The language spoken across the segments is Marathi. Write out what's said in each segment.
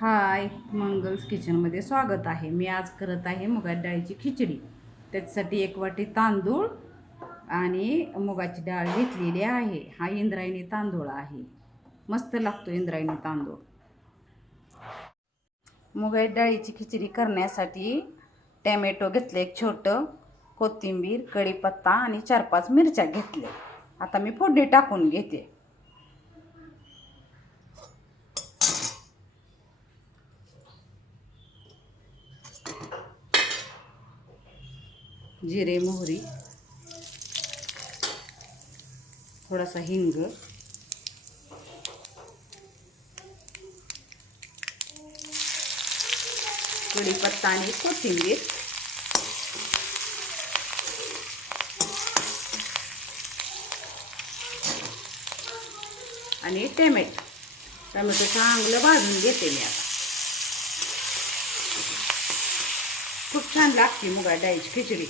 हाय मंगल्स किचनमध्ये स्वागत आहे. मी आज करत आहे मुगाची डाळीची खिचडी. त्याच्यासाठी एक वाटी तांदूळ आणि मुगाची डाळ घेतलेली आहे. हा इंद्रायणी तांदूळ आहे. मस्त लागतो इंद्रायणी तांदूळ. मुगाची डाळीची खिचडी करण्यासाठी टॅमॅटो घेतले एक छोटं कोथिंबीर कढीपत्ता आणि चार पाच मिरच्या घेतल्या. आता मी फोडणी टाकून घेते. जिरे मोहरी थोडासा हिंग कढीपत्ता आणि कोथिंबीर. आणि टॅमॅटो. टॅमॅटो चांगलं भाजून घेते मी आता. खूप छान लागते मुगा डाळीची खिचडी.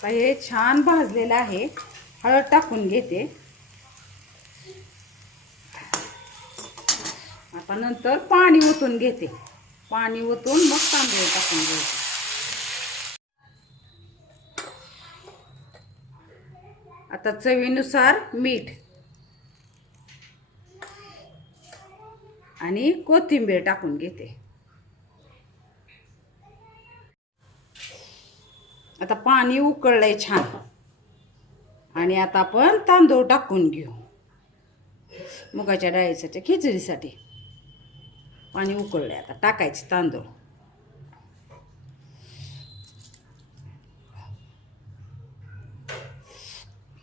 आता हे छान भाजलेलं आहे. हळद टाकून घेते. आता नंतर पाणी ओतून घेते. पाणी ओतून मग तांदूळ टाकून घ्यायचे आता चवीनुसार मीठ आणि कोथिंबीर टाकून घेते. आता पाणी उकळलं आहे छान. आणि आता आपण तांदूळ टाकून घेऊ. मुगाच्या डाळीसाठी खिचडीसाठी. पाणी उकळलंय आता टाकायचे तांदूळ.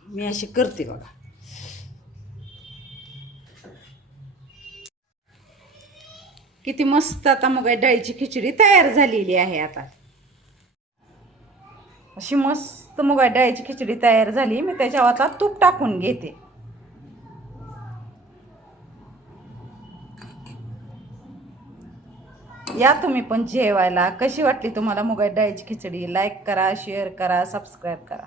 मी अशी करते बघा. किती मस्त आता मग डाळीची खिचडी तयार झालेली आहे आता. अशी मस्त मुगा डाळीची खिचडी तयार झाली. मी त्याच्यावर आता तूप टाकून घेते. या तुम्ही पण जेवायला. कशी वाटली तुम्हाला मुगा डाळीची खिचडी? लाईक करा शेअर करा सबस्क्राईब करा.